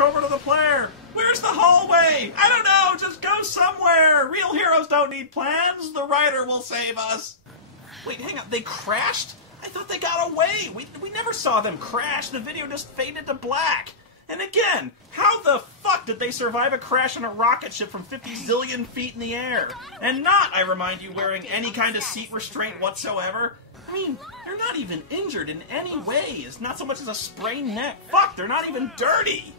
talk over to the player. Where's the hallway? I don't know, just go somewhere. Real heroes don't need plans. The writer will save us. Wait, hang on, they crashed? I thought they got away. We never saw them crash. The video just faded to black. And again, how the fuck did they survive a crash in a rocket ship from 50 zillion feet in the air? And not, I remind you, wearing any kind of seat restraint whatsoever. I mean, they're not even injured in any way. It's not so much as a sprained neck. Fuck, they're not even dirty.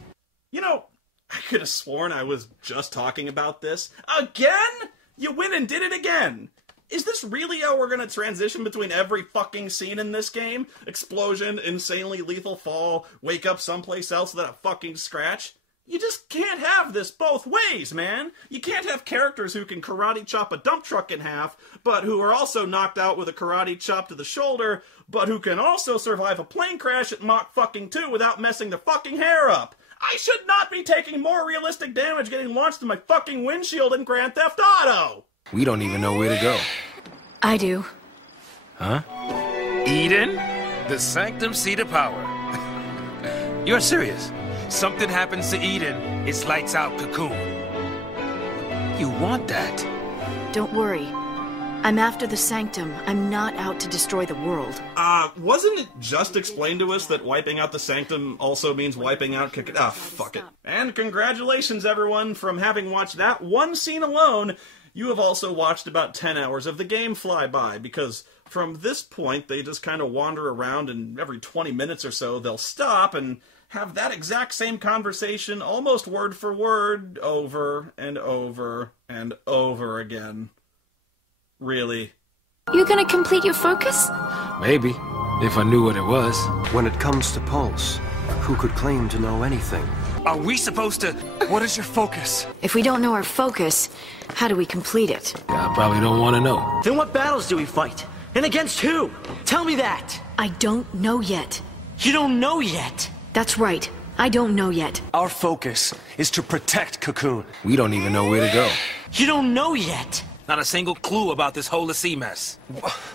You know, I could have sworn I was just talking about this. Again? You win and did it again. Is this really how we're gonna transition between every fucking scene in this game? Explosion, insanely lethal fall, wake up someplace else with a fucking scratch? You just can't have this both ways, man. You can't have characters who can karate chop a dump truck in half, but who are also knocked out with a karate chop to the shoulder, but who can also survive a plane crash at Mach fucking 2 without messing their fucking hair up. I should not be taking more realistic damage getting launched in my fucking windshield in Grand Theft Auto! We don't even know where to go. I do. Huh? Eden? The sanctum seat of power. You're serious? Something happens to Eden, it's lights out Cocoon. You want that? Don't worry. I'm after the sanctum. I'm not out to destroy the world. Wasn't it just explained to us that wiping out the sanctum also means wiping out fuck it. And congratulations, everyone, from having watched that one scene alone, you have also watched about 10 hours of the game fly by, because from this point, they just kind of wander around, and every 20 minutes or so, they'll stop and have that exact same conversation, almost word for word, over and over and over again. Really. You gonna complete your focus? Maybe, if I knew what it was. When it comes to Pulse, who could claim to know anything? Are we supposed to... What is your focus? If we don't know our focus, how do we complete it? I probably don't want to know. Then what battles do we fight? And against who? Tell me that! I don't know yet. You don't know yet! That's right. I don't know yet. Our focus is to protect Cocoon. We don't even know where to go. You don't know yet! Not a single clue about this whole sea mess.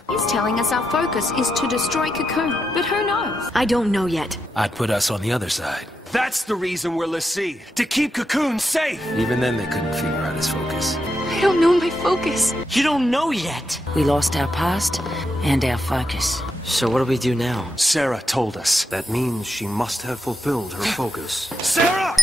He's telling us our focus is to destroy Cocoon, but who knows? I don't know yet. I'd put us on the other side. That's the reason we're l'Cie, to keep Cocoon safe! Even then they couldn't figure out his focus. I don't know my focus. You don't know yet! We lost our past and our focus. So what do we do now? Sarah told us. That means she must have fulfilled her focus. Sarah!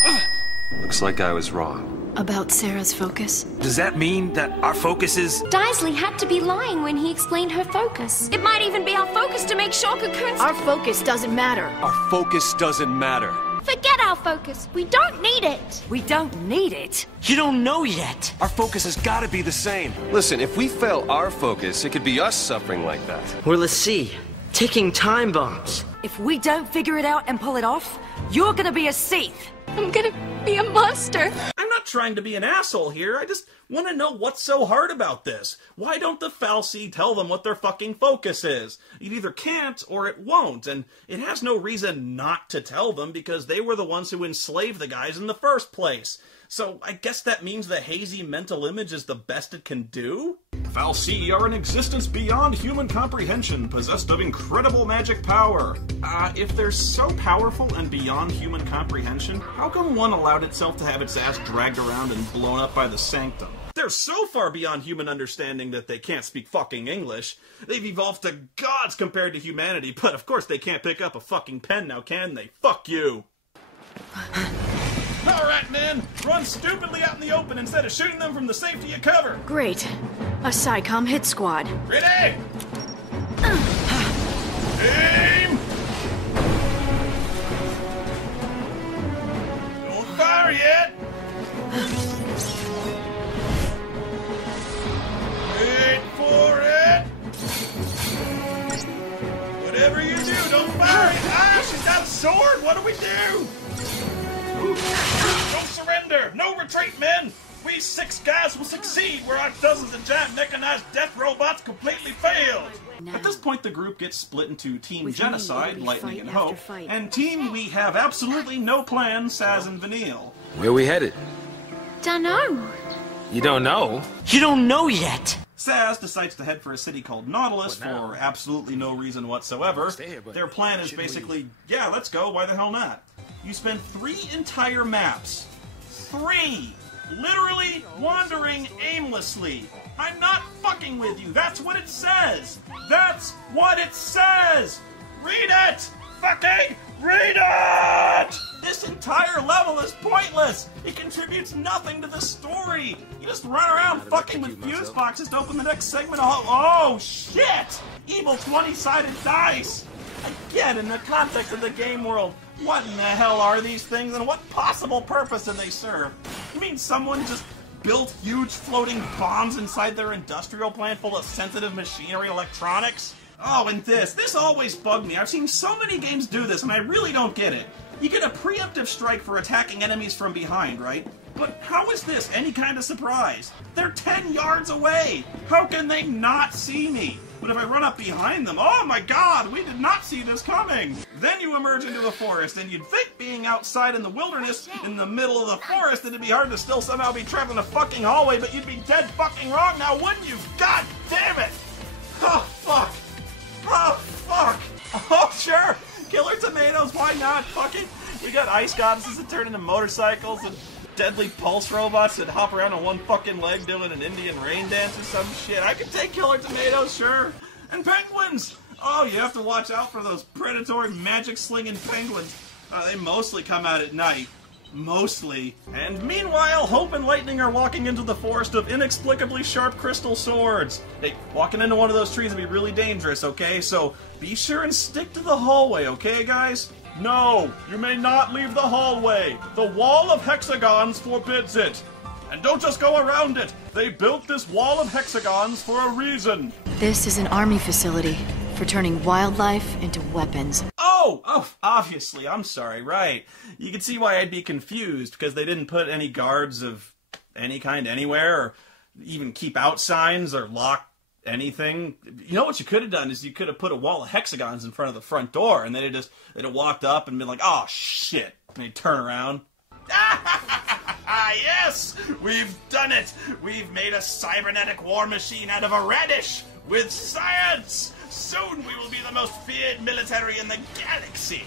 Looks like I was wrong. About Sarah's focus? Does that mean that our focus is... Daisley had to be lying when he explained her focus. It might even be our focus to make sure Cocoon's... Our focus doesn't matter. Our focus doesn't matter. Forget our focus. We don't need it. We don't need it. You don't know yet. Our focus has got to be the same. Listen, if we fail our focus, it could be us suffering like that. We're l'Cie, ticking time bombs. If we don't figure it out and pull it off, you're gonna be a Sith. I'm gonna be a monster. I'm not trying to be an asshole here, I just want to know what's so hard about this. Why don't the fal'Cie tell them what their fucking focus is? It either can't or it won't, and it has no reason not to tell them because they were the ones who enslaved the guys in the first place. So I guess that means the hazy mental image is the best it can do? fal'Cie are an existence beyond human comprehension, possessed of incredible magic power. If they're so powerful and beyond human comprehension, how come one allowed itself to have its ass dragged around and blown up by the sanctum? They're so far beyond human understanding that they can't speak fucking English. They've evolved to gods compared to humanity, but of course they can't pick up a fucking pen now, can they? Fuck you! Alright, men! Run stupidly out in the open instead of shooting them from the safety of cover! Great. A SciComm hit squad. Ready! Aim! Don't fire yet! Wait for it! Whatever you do, don't fire it! Ah, she's got a sword! What do we do? Don't surrender! No retreat, men! We 6 guys will succeed where our dozens of giant mechanized death robots completely failed! At this point, the group gets split into Team Genocide, Lightning and Hope, and Team We Have Absolutely No Plan, Saz and Vanille. Where we headed? Dunno. You don't know? You don't know yet. Saz decides to head for a city called Nautilus for absolutely no reason whatsoever. Their plan is basically, yeah, let's go, why the hell not? You spend 3 entire maps. 3! Literally wandering aimlessly. I'm not fucking with you. That's what it says. That's what it says. Read it. Fucking read it. This entire level is pointless. It contributes nothing to the story. You just run around fucking with fuse boxes to open the next segment. Oh shit. Evil 20-sided dice. Again, in the context of the game world, what in the hell are these things and what possible purpose do they serve? You mean someone just built huge floating bombs inside their industrial plant full of sensitive machinery electronics? Oh, and this always bugged me. I've seen so many games do this and I really don't get it. You get a preemptive strike for attacking enemies from behind, right? But how is this any kind of surprise? They're 10 yards away! How can they not see me? But if I run up behind them, oh my god, we did not see this coming! Then you emerge into the forest, and you'd think being outside in the wilderness, in the middle of the forest, it'd be hard to still somehow be trapped in a fucking hallway, but you'd be dead fucking wrong now, wouldn't you? God damn it! Oh, fuck! Oh, fuck! Oh, sure! Killer tomatoes, why not? Fuck it! We got ice goddesses that turn into motorcycles, and deadly pulse robots that hop around on one fucking leg doing an Indian rain dance or some shit. I could take killer tomatoes, sure. And penguins! Oh, you have to watch out for those predatory magic-slinging penguins. They mostly come out at night. Mostly. And meanwhile, Hope and Lightning are walking into the forest of inexplicably sharp crystal swords. Hey, walking into one of those trees would be really dangerous, okay? So be sure and stick to the hallway, okay, guys? No, you may not leave the hallway. The wall of hexagons forbids it. And don't just go around it. They built this wall of hexagons for a reason. This is an army facility for turning wildlife into weapons. Oh, obviously, I'm sorry, right. You can see why I'd be confused, because they didn't put any guards of any kind anywhere, or even keep out signs, or lock anything. You know what you could have done is you could have put a wall of hexagons in front of the front door, and then they'd have walked up and been like, oh shit, and they'd turn around. Yes! We've done it! We've made a cybernetic war machine out of a radish! With science! Soon we will be the most feared military in the galaxy!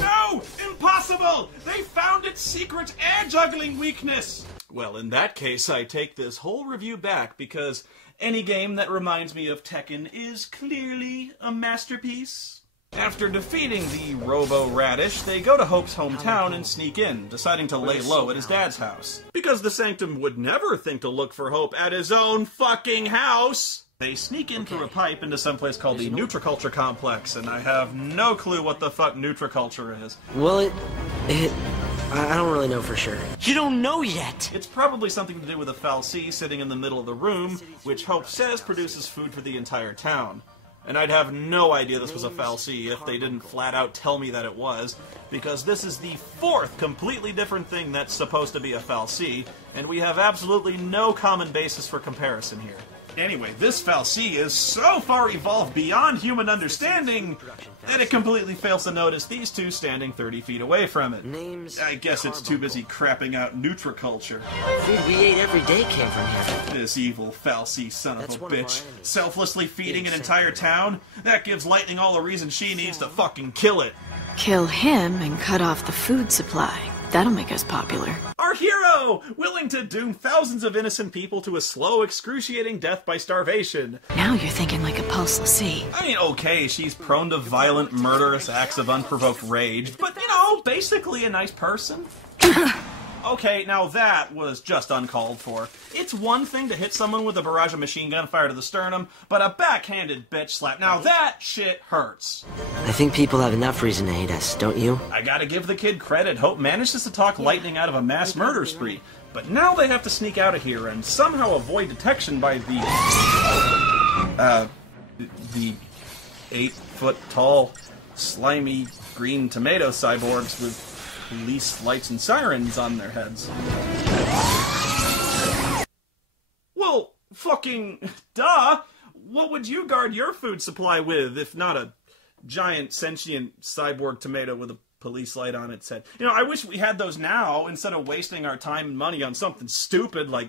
No! Impossible! They found its secret air juggling weakness! Well, in that case, I take this whole review back, because any game that reminds me of Tekken is clearly a masterpiece. After defeating the Robo-Radish, they go to Hope's hometown and sneak in, deciding to lay low at his dad's house. Because the Sanctum would never think to look for Hope at his own fucking house! They sneak in through a pipe into some place called the Nutriculture Complex, and I have no clue what the fuck Nutriculture is. Well, I don't really know for sure. You don't know yet! It's probably something to do with a fal'Cie sitting in the middle of the room, which Hope says produces food for the entire town. And I'd have no idea this was a fal'Cie if they didn't flat out tell me that it was, because this is the 4th completely different thing that's supposed to be a fal'Cie, and we have absolutely no common basis for comparison here. Anyway, this fal'Cie is so far evolved beyond human understanding that it completely fails to notice these two standing 30 feet away from it. I guess it's too busy crapping out Nutriculture. Food we ate every day came from here. This evil fal'Cie son of a bitch, selflessly feeding an entire town? That gives Lightning all the reason she needs to fucking kill it. Kill him and cut off the food supply. That'll make us popular. Our hero! Willing to doom thousands of innocent people to a slow, excruciating death by starvation. Now you're thinking like a pulseless. I mean, okay, she's prone to violent, murderous acts of unprovoked rage, but, you know, basically a nice person. Okay, now that was just uncalled for. It's one thing to hit someone with a barrage of machine gun fire to the sternum, but a backhanded bitch slap, now that shit hurts. I think people have enough reason to hate us, don't you? I gotta give the kid credit. Hope manages to talk Lightning out of a mass murder spree, but now they have to sneak out of here and somehow avoid detection by the 8-foot-tall, slimy green tomato cyborgs with police lights and sirens on their heads. Well, fucking duh! What would you guard your food supply with, if not a giant sentient cyborg tomato with a police light on its head? You know, I wish we had those now, instead of wasting our time and money on something stupid like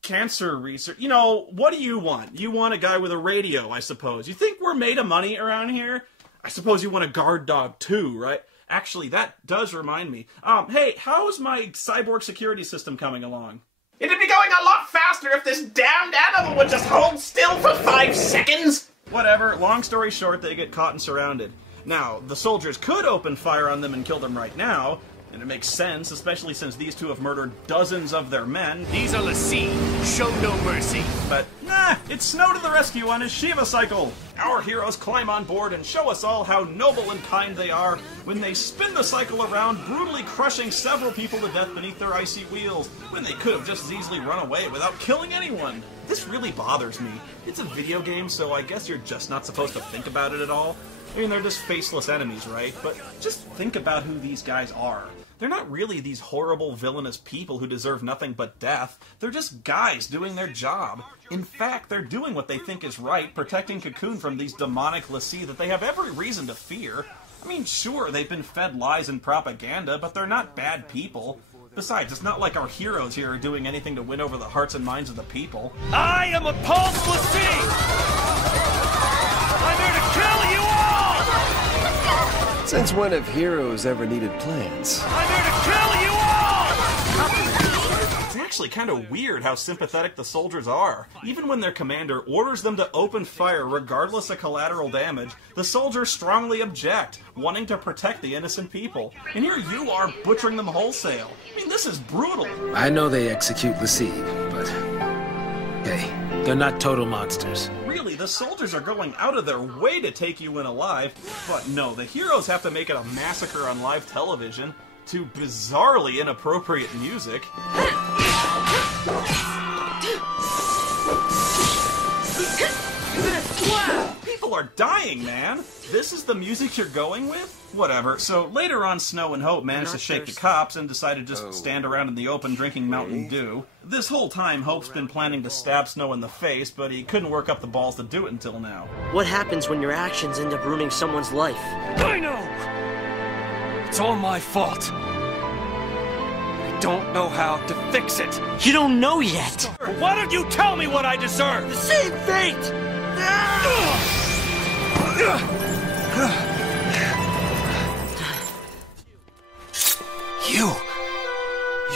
cancer research. You know, what do you want? You want a guy with a radio, I suppose. You think we're made of money around here? I suppose you want a guard dog too, right? Actually, that does remind me. Hey, how's my cyborg security system coming along? It'd be going a lot faster if this damned animal would just hold still for 5 seconds! Whatever, long story short, they get caught and surrounded. Now, the soldiers could open fire on them and kill them right now, and it makes sense, especially since these two have murdered dozens of their men. These are Lassie. Show no mercy. But, nah, it's Snow to the rescue on his Shiva cycle. Our heroes climb on board and show us all how noble and kind they are when they spin the cycle around, brutally crushing several people to death beneath their icy wheels, when they could have just as easily run away without killing anyone. This really bothers me. It's a video game, so I guess you're just not supposed to think about it at all. I mean, they're just faceless enemies, right? But just think about who these guys are. They're not really these horrible, villainous people who deserve nothing but death. They're just guys doing their job. In fact, they're doing what they think is right, protecting Cocoon from these demonic Lassie that they have every reason to fear. I mean, sure, they've been fed lies and propaganda, but they're not bad people. Besides, it's not like our heroes here are doing anything to win over the hearts and minds of the people. I am a Pulse Lassie! I'm here to kill you all! Since when have heroes ever needed plans? I'm here to kill you all! It's actually kind of weird how sympathetic the soldiers are. Even when their commander orders them to open fire regardless of collateral damage, the soldiers strongly object, wanting to protect the innocent people. And here you are butchering them wholesale. I mean, this is brutal. I know they execute Lassie, but hey, they're not total monsters. Really, the soldiers are going out of their way to take you in alive, but no, the heroes have to make it a massacre on live television to bizarrely inappropriate music. People are dying, man! This is the music you're going with? Whatever. So later on, Snow and Hope managed to shake the cops and decided to just stand around in the open drinking Mountain Dew. This whole time, Hope's been planning to stab Snow in the face, but he couldn't work up the balls to do it until now. What happens when your actions end up ruining someone's life? I know! It's all my fault. I don't know how to fix it. You don't know yet! Well, why don't you tell me what I deserve? The same fate!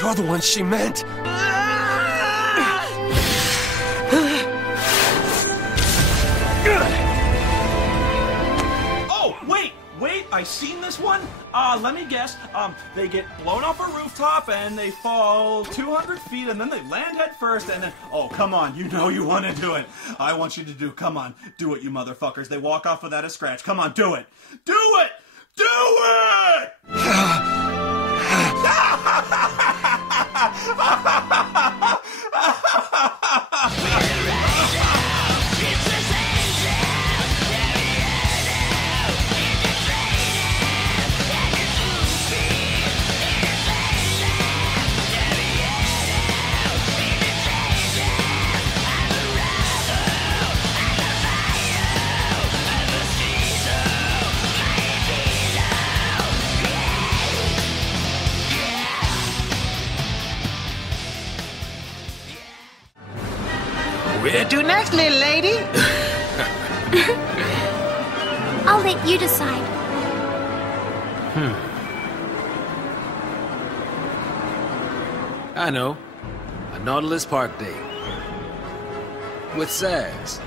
You're the one she meant! Oh, wait! I seen this one? Let me guess. They get blown off a rooftop and they fall 200 feet and then they land head first and then... Oh, come on, you know you want to do it. I want you to do... Come on, do it, you motherfuckers. They walk off without a scratch. Come on, do it! Do it! Do it! Where to next, little lady? I'll let you decide. I know. A Nautilus Park day. With Sags.